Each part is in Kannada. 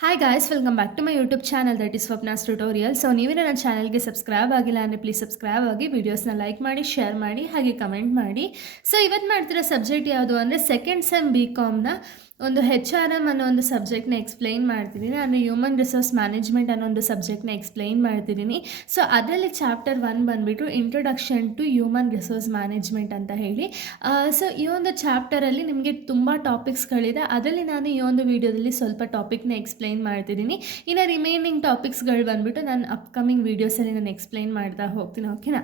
Hi guys, welcome back to my YouTube channel that is Swapna's tutorial. So ನೀವೇ ನನ್ನ ಚಾನಲ್ಗೆ ಸಬ್ಸ್ಕ್ರೈಬ್ ಆಗಿಲ್ಲ ಅಂದರೆ ಪ್ಲೀಸ್ ಸಬ್ಸ್ಕ್ರೈಬ್ ಆಗಿ, ವೀಡಿಯೋಸ್ನ ಲೈಕ್ ಮಾಡಿ, ಶೇರ್ ಮಾಡಿ, ಹಾಗೆ ಕಮೆಂಟ್ ಮಾಡಿ. ಸೊ ಇವತ್ತು ಮಾಡ್ತಿರೋ ಸಬ್ಜೆಕ್ಟ್ ಯಾವುದು ಅಂದರೆ ಸೆಕೆಂಡ್ ಸೆಮ್ BComನ ಒಂದು HRM ಅನ್ನೋ ಒಂದು ಸಬ್ಜೆಕ್ಟ್ನ ಎಕ್ಸ್ಪ್ಲೈನ್ ಮಾಡ್ತಿದ್ದೀನಿ. ಅಂದರೆ ಹ್ಯೂಮನ್ ರಿಸೋರ್ಸ್ ಮ್ಯಾನೇಜ್ಮೆಂಟ್ ಅನ್ನೋ ಒಂದು ಸಬ್ಜೆಕ್ಟ್ನ ಎಕ್ಸ್ಪ್ಲೈನ್ ಮಾಡ್ತಿದ್ದೀನಿ. ಸೊ ಅದರಲ್ಲಿ ಚಾಪ್ಟರ್ 1 ಬಂದುಬಿಟ್ಟು introduction to human resource management ಅಂತ ಹೇಳಿ. ಸೊ ಈ ಒಂದು ಚಾಪ್ಟರಲ್ಲಿ ನಿಮಗೆ ತುಂಬ ಟಾಪಿಕ್ಸ್ಗಳಿದೆ. ಅದರಲ್ಲಿ ನಾನು ಈ ಒಂದು ವಿಡಿಯೋದಲ್ಲಿ ಸ್ವಲ್ಪ ಟಾಪಿಕ್ನ ಎಕ್ಸ್ಪ್ಲೈನ್ ಮಾಡ್ತಿದ್ದೀನಿ. ಇನ್ನು ರಿಮೈನಿಂಗ್ ಟಾಪಿಕ್ಸ್ಗಳು ಬಂದುಬಿಟ್ಟು ನಾನು ಅಪ್ಕಮಿಂಗ್ ವೀಡಿಯೋಸಲ್ಲಿ ನಾನು ಎಕ್ಸ್ಪ್ಲೈನ್ ಮಾಡ್ತಾ ಹೋಗ್ತೀನಿ. ಓಕೆನಾ?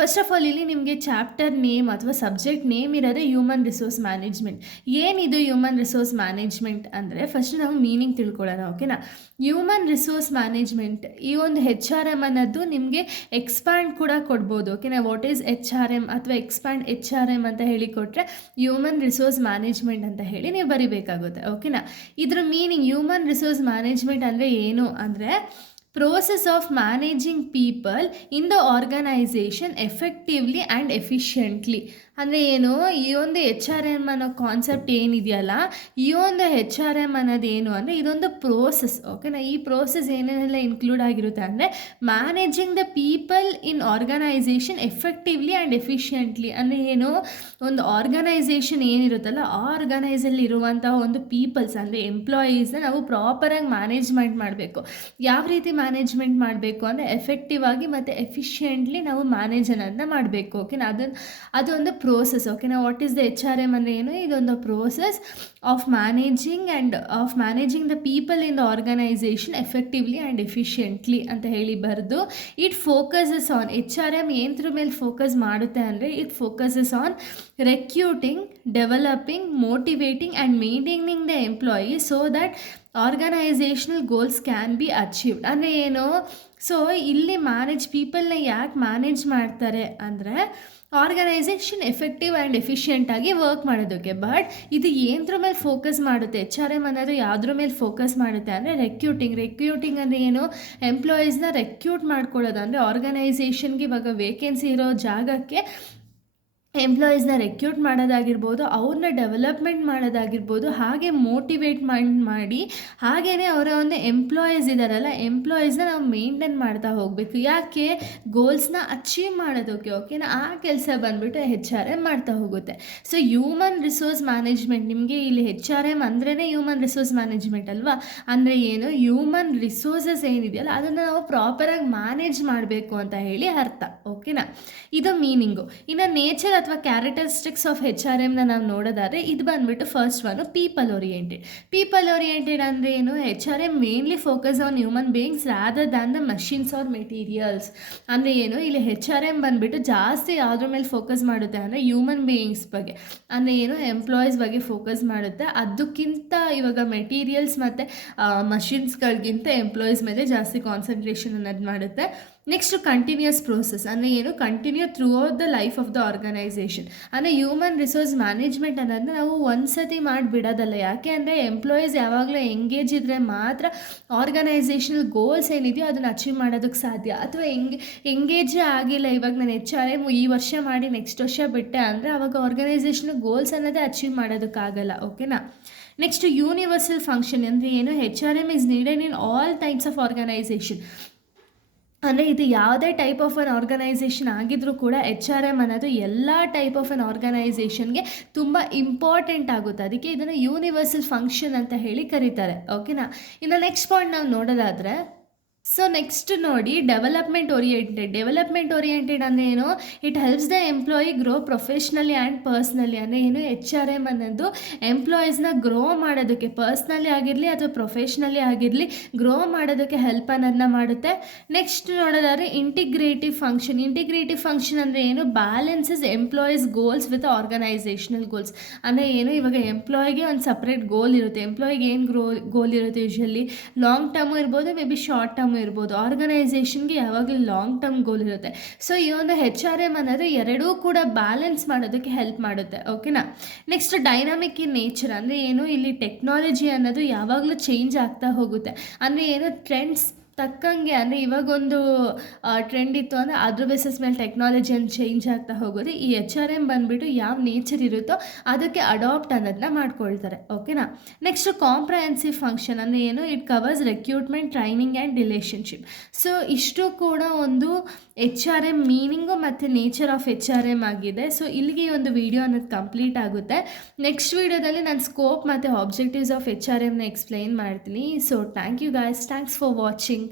ಫಸ್ಟ್ ಆಫ್ ಆಲ್ ಇಲ್ಲಿ ನಿಮಗೆ ಚಾಪ್ಟರ್ ನೇಮ್ ಅಥವಾ ಸಬ್ಜೆಕ್ಟ್ ನೇಮ್ ಇರೋದೇ ಹ್ಯೂಮನ್ ರಿಸೋರ್ಸ್ ಮ್ಯಾನೇಜ್ಮೆಂಟ್. ಏನಿದು ಹ್ಯೂಮನ್ ರಿಸೋರ್ಸ್ ಮ್ಯಾನೇಜ್ಮೆಂಟ್ ಅಂದರೆ ಫಸ್ಟ್ ನಾವು ಮೀನಿಂಗ್ ತಿಳ್ಕೊಳ್ಳೋಣ. ಓಕೆನಾ? ಹ್ಯೂಮನ್ ರಿಸೋರ್ಸ್ ಮ್ಯಾನೇಜ್ಮೆಂಟ್ ಈ ಒಂದು HRM ಅನ್ನೋದು ನಿಮಗೆ ಎಕ್ಸ್ಪ್ಯಾಂಡ್ ಕೂಡ ಕೊಡ್ಬೋದು. ಓಕೆನಾ? ವಾಟ್ ಈಸ್ HRM ಅಥವಾ ಎಕ್ಸ್ಪ್ಯಾಂಡ್ HRM ಅಂತ ಹೇಳಿ ಕೊಟ್ಟರೆ ಹ್ಯೂಮನ್ ರಿಸೋರ್ಸ್ ಮ್ಯಾನೇಜ್ಮೆಂಟ್ ಅಂತ ಹೇಳಿ ನೀವು ಬರಿಬೇಕಾಗುತ್ತೆ. ಓಕೆನಾ? ಇದ್ರ ಮೀನಿಂಗ್ ಹ್ಯೂಮನ್ ರಿಸೋರ್ಸ್ ಮ್ಯಾನೇಜ್ಮೆಂಟ್ ಅಂದರೆ ಏನು ಅಂದರೆ process of managing people in the organisation effectively and efficiently. ಅಂದರೆ ಏನು, ಈ ಒಂದು HRM ಅನ್ನೋ ಕಾನ್ಸೆಪ್ಟ್ ಏನಿದೆಯಲ್ಲ, ಈ ಒಂದು HRM ಅನ್ನೋದು ಏನು ಅಂದರೆ ಇದೊಂದು ಪ್ರೋಸೆಸ್. ಓಕೆನಾ? ಈ ಪ್ರೋಸೆಸ್ ಏನೇನೆಲ್ಲ ಇನ್ಕ್ಲೂಡ್ ಆಗಿರುತ್ತೆ ಅಂದರೆ managing the people in organisation effectively and efficiently. ಅಂದರೆ ಏನು, ಒಂದು ಆರ್ಗನೈಸೇಷನ್ ಏನಿರುತ್ತಲ್ಲ ಆ ಆರ್ಗನೈಸಲ್ಲಿ ಇರುವಂತಹ ಒಂದು ಪೀಪಲ್ಸ್ ಅಂದರೆ ಎಂಪ್ಲಾಯೀಸ್ನ ನಾವು ಪ್ರಾಪರಾಗಿ ಮ್ಯಾನೇಜ್ಮೆಂಟ್ ಮಾಡಬೇಕು. ಯಾವ ರೀತಿ ಮ್ಯಾನೇಜ್ಮೆಂಟ್ ಮಾಡಬೇಕು ಅಂದರೆ ಎಫೆಕ್ಟಿವ್ ಆಗಿ ಮತ್ತು ಎಫಿಷಿಯೆಂಟ್ಲಿ ನಾವು ಮ್ಯಾನೇಜ್ ಅನ್ನೋದನ್ನ ಮಾಡಬೇಕು. ಓಕೆನಾ? ಅದೊಂದು ಪ್ರೋಸೆಸ್. ಓಕೆನಾ? ವಾಟ್ ಈಸ್ ದ HRM ಅಂದರೆ ಏನು, ಇದೊಂದು process of managing the people in the organisation effectively and efficiently ಅಂತ ಹೇಳಿ ಬರೆದು ಇಟ್ ಫೋಕಸಸ್ ಆನ್ HRM ಏನದ್ರ ಮೇಲೆ ಫೋಕಸ್ ಮಾಡುತ್ತೆ ಅಂದರೆ it focuses on recruiting, developing, motivating and maintaining the employee so that organisational goals can be achieved. ಅಂದರೆ ಏನು, ಸೊ ಇಲ್ಲಿ ಪೀಪಲ್ನ ಯಾಕೆ ಮ್ಯಾನೇಜ್ ಮಾಡ್ತಾರೆ ಅಂದರೆ ಆರ್ಗನೈಸೇಷನ್ ಎಫೆಕ್ಟಿವ್ ಆ್ಯಂಡ್ ಎಫಿಷಿಯೆಂಟಾಗಿ ವರ್ಕ್ ಮಾಡೋದಕ್ಕೆ. ಬಟ್ ಇದು ಏನದ್ರ ಮೇಲೆ ಫೋಕಸ್ ಮಾಡುತ್ತೆ, HRM ಅನ್ನೋದು ಯಾವುದ್ರ ಮೇಲೆ ಫೋಕಸ್ ಮಾಡುತ್ತೆ ಅಂದರೆ ರೆಕ್ರೂಟಿಂಗ್ ಅಂದರೆ ಏನು, ಎಂಪ್ಲಾಯೀಸ್ನ ರೆಕ್ರೂಟ್ ಮಾಡ್ಕೊಳ್ಳೋದು. ಅಂದರೆ ಆರ್ಗನೈಸೇಷನ್ಗೆ ಇವಾಗ ವೇಕೆನ್ಸಿ ಇರೋ ಜಾಗಕ್ಕೆ ಎಂಪ್ಲಾಯೀಸ್ನ ರೆಕ್ರೂಟ್ ಮಾಡೋದಾಗಿರ್ಬೋದು, ಅವ್ರನ್ನ ಡೆವಲಪ್ಮೆಂಟ್ ಮಾಡೋದಾಗಿರ್ಬೋದು, ಹಾಗೆ ಮೋಟಿವೇಟ್ ಮಾಡಿ ಹಾಗೆಯೇ ಅವರ ಒಂದು ಎಂಪ್ಲಾಯೀಸ್ ಇದ್ದಾರಲ್ಲ ಎಂಪ್ಲಾಯೀಸ್ನ ನಾವು ಮೇಂಟೈನ್ ಮಾಡ್ತಾ ಹೋಗಬೇಕು. ಯಾಕೆ, ಗೋಲ್ಸ್ನ ಅಚೀವ್ ಮಾಡೋದಕ್ಕೆ. ಓಕೆನಾ? ಆ ಕೆಲಸ ಬಂದುಬಿಟ್ಟು HRM ಮಾಡ್ತಾ ಹೋಗುತ್ತೆ. ಸೊ ಹ್ಯೂಮನ್ ರಿಸೋರ್ಸ್ ಮ್ಯಾನೇಜ್ಮೆಂಟ್, ನಿಮಗೆ ಇಲ್ಲಿ HRM ಅಂದ್ರೇ ಹ್ಯೂಮನ್ ರಿಸೋರ್ಸ್ ಮ್ಯಾನೇಜ್ಮೆಂಟ್ ಅಲ್ವಾ. ಅಂದರೆ ಏನು, ಹ್ಯೂಮನ್ ರಿಸೋರ್ಸಸ್ ಏನಿದೆಯಲ್ಲ ಅದನ್ನು ನಾವು ಪ್ರಾಪರಾಗಿ ಮ್ಯಾನೇಜ್ ಮಾಡಬೇಕು ಅಂತ ಹೇಳಿ ಅರ್ಥ. ಓಕೆನಾ? ಇದು ಮೀನಿಂಗು. ಇನ್ನು ನೇಚರ್ ಅಥವಾ ಕ್ಯಾರೆಕ್ಟರಿಸ್ಟಿಕ್ಸ್ ಆಫ್ HRMನ ನಾವು ನೋಡೋದಾದರೆ ಇದು ಬಂದುಬಿಟ್ಟು ಫಸ್ಟ್ ಒನ್ ಪೀಪಲ್ ಓರಿಯೆಂಟೆಡ್ ಅಂದರೆ ಏನು, HRM mainly focus on human beings rather than the machines or materials. ಅಂದರೆ ಏನು, ಇಲ್ಲಿ HRM ಬಂದುಬಿಟ್ಟು ಜಾಸ್ತಿ ಯಾವುದ್ರ ಮೇಲೆ ಫೋಕಸ್ ಮಾಡುತ್ತೆ ಅಂದರೆ ಹ್ಯೂಮನ್ ಬೀಯಿಂಗ್ಸ್ ಬಗ್ಗೆ. ಅಂದರೆ ಏನು, ಎಂಪ್ಲಾಯೀಸ್ ಬಗ್ಗೆ ಫೋಕಸ್ ಮಾಡುತ್ತೆ. ಅದಕ್ಕಿಂತ ಇವಾಗ ಮೆಟೀರಿಯಲ್ಸ್ ಮತ್ತು ಮಷಿನ್ಸ್ಗಳಿಗಿಂತ ಎಂಪ್ಲಾಯೀಸ್ ಮೇಲೆ ಜಾಸ್ತಿ ಕಾನ್ಸಂಟ್ರೇಷನ್ ಅನ್ನೋದು ಮಾಡುತ್ತೆ. ನೆಕ್ಸ್ಟ್ ಕಂಟಿನ್ಯೂಸ್ ಪ್ರೋಸೆಸ್ ಅಂದರೆ ಏನು, continue throughout the life of the organisation. ಅಂದರೆ ಹ್ಯೂಮನ್ ರಿಸೋರ್ಸ್ ಮ್ಯಾನೇಜ್ಮೆಂಟ್ ಅನ್ನೋದನ್ನ ನಾವು ಒಂದು ಸತಿ ಮಾಡಿಬಿಡೋದಲ್ಲ. ಯಾಕೆ ಅಂದರೆ ಎಂಪ್ಲಾಯೀಸ್ ಯಾವಾಗಲೂ ಎಂಗೇಜ್ ಇದ್ದರೆ ಮಾತ್ರ ಆರ್ಗನೈಸೇಷನಲ್ ಗೋಲ್ಸ್ ಏನಿದೆಯೋ ಅದನ್ನು ಅಚೀವ್ ಮಾಡೋದಕ್ಕೆ ಸಾಧ್ಯ. ಅಥವಾ ಎಂಗೇಜೇ ಆಗಿಲ್ಲ, ಇವಾಗ ನಾನು HRM ಈ ವರ್ಷ ಮಾಡಿ ನೆಕ್ಸ್ಟ್ ವರ್ಷ ಬಿಟ್ಟೆ ಅಂದರೆ ಆವಾಗ ಆರ್ಗನೈಸೇಷನ್ ಗೋಲ್ಸ್ ಅನ್ನೋದೇ ಅಚೀವ್ ಮಾಡೋದಕ್ಕಾಗಲ್ಲ. ಓಕೆನಾ? ನೆಕ್ಸ್ಟ್ ಯೂನಿವರ್ಸಲ್ ಫಂಕ್ಷನ್ ಅಂದರೆ ಏನು, HRM is needed in all types of organisation. ಅಂದರೆ ಇದು ಯಾವುದೇ ಟೈಪ್ ಆಫ್ ಅನ್ ಆರ್ಗನೈಸೇಷನ್ ಆಗಿದ್ರೂ ಕೂಡ HRM ಅನ್ನೋದು ಎಲ್ಲ ಟೈಪ್ ಆಫ್ ಅನ್ ಆರ್ಗನೈಸೇಷನ್ಗೆ ತುಂಬ ಇಂಪಾರ್ಟೆಂಟ್ ಆಗುತ್ತೆ. ಅದಕ್ಕೆ ಇದನ್ನು ಯೂನಿವರ್ಸಲ್ ಫಂಕ್ಷನ್ ಅಂತ ಹೇಳಿ ಕರೀತಾರೆ. ಓಕೆನಾ? ಇನ್ನು ನೆಕ್ಸ್ಟ್ ಪಾಯಿಂಟ್ ನಾವು ನೋಡೋದಾದರೆ, ಸೊ ನೆಕ್ಸ್ಟ್ ನೋಡಿ ಡೆವಲಪ್ಮೆಂಟ್ ಓರಿಯೆಂಟೆಡ್ ಅಂದರೆ ಏನು, it helps the employee grow professionally and personally. ಅಂದರೆ ಏನು, HRM ಅನ್ನೋದು ಎಂಪ್ಲಾಯೀಸ್ನ ಗ್ರೋ ಮಾಡೋದಕ್ಕೆ ಪರ್ಸ್ನಲಿ ಆಗಿರಲಿ ಅಥವಾ ಪ್ರೊಫೆಷ್ನಲಿ ಆಗಿರಲಿ ಗ್ರೋ ಮಾಡೋದಕ್ಕೆ ಹೆಲ್ಪ್ ಅನ್ನೋದನ್ನ ಮಾಡುತ್ತೆ. ನೆಕ್ಸ್ಟ್ ನೋಡೋದಾದ್ರೆ ಇಂಟಿಗ್ರೇಟಿವ್ ಫಂಕ್ಷನ್ ಅಂದರೆ ಏನು, balances employees goals with organisational goals. ಅಂದರೆ ಏನು, ಇವಾಗ ಎಂಪ್ಲಾಯಿಗೆ ಒಂದು ಸಪ್ರೇಟ್ ಗೋಲ್ ಇರುತ್ತೆ. ಎಂಪ್ಲಾಯಿಗೆ ಏನು ಗೋಲ್ ಇರುತ್ತೆ, ಯೂಶ್ವಲಿ ಲಾಂಗ್ ಟರ್ಮು ಇರ್ಬೋದು, ಮೇ ಬಿ ಶಾರ್ಟ್ ಟರ್ಮ್ ಇರ್ಬೋದು. ಆರ್ಗನೈಸೇಷನ್ಗೆ ಯಾವಾಗಲೂ ಲಾಂಗ್ ಟರ್ಮ್ ಗೋಲ್ ಇರುತ್ತೆ. ಸೊ ಈ ಒಂದು HRM ಅನ್ನೋದು ಎರಡೂ ಕೂಡ ಬ್ಯಾಲೆನ್ಸ್ ಮಾಡೋದಕ್ಕೆ ಹೆಲ್ಪ್ ಮಾಡುತ್ತೆ. ಓಕೆನಾ? ನೆಕ್ಸ್ಟ್ ಡೈನಾಮಿಕ್ ಇನ್ ನೇಚರ್ ಅಂದರೆ ಏನು, ಇಲ್ಲಿ ಟೆಕ್ನಾಲಜಿ ಅನ್ನೋದು ಯಾವಾಗಲೂ ಚೇಂಜ್ ಆಗ್ತಾ ಹೋಗುತ್ತೆ. ಅಂದರೆ ಏನು, ಟ್ರೆಂಡ್ಸ್ ತಕ್ಕಂಗೆ ಅಂದರೆ ಇವಾಗೊಂದು ಟ್ರೆಂಡ್ ಇತ್ತು ಅಂದರೆ ಅದ್ರ ಬೇಸಿಸ್ ಮೇಲೆ ಟೆಕ್ನಾಲಜಿಯನ್ನು ಚೇಂಜ್ ಆಗ್ತಾ ಹೋಗೋದು. ಈ ಎಚ್ ಆರ್ ಎಮ್ ಬಂದುಬಿಟ್ಟು ಯಾವ ನೇಚರ್ ಇರುತ್ತೋ ಅದಕ್ಕೆ ಅಡಾಪ್ಟ್ ಅನ್ನೋದನ್ನ ಮಾಡ್ಕೊಳ್ತಾರೆ. ಓಕೆನಾ. ನೆಕ್ಸ್ಟು ಕಾಂಪ್ರಹೆನ್ಸಿವ್ ಫಂಕ್ಷನ್ ಅಂದರೆ ಏನು, it covers recruitment, training and relationship. So ಇಷ್ಟು ಕೂಡ ಒಂದು ಎಚ್ ಆರ್ ಎಮ್ ಮೀನಿಂಗು ಮತ್ತು nature of H R M ಆಗಿದೆ. ಸೊ ಇಲ್ಲಿಗೆ ಈ ಒಂದು ವಿಡಿಯೋ ಅನ್ನೋದು ಕಂಪ್ಲೀಟ್ ಆಗುತ್ತೆ. ನೆಕ್ಸ್ಟ್ ವಿಡಿಯೋದಲ್ಲಿ ನಾನು ಸ್ಕೋಪ್ ಮತ್ತು ಆಬ್ಜೆಕ್ಟಿವ್ಸ್ ಆಫ್ ಎಚ್ ಆರ್ ಎಮ್ನ ಎಕ್ಸ್ಪ್ಲೈನ್ ಮಾಡ್ತೀನಿ. So thank you guys, thanks for watching.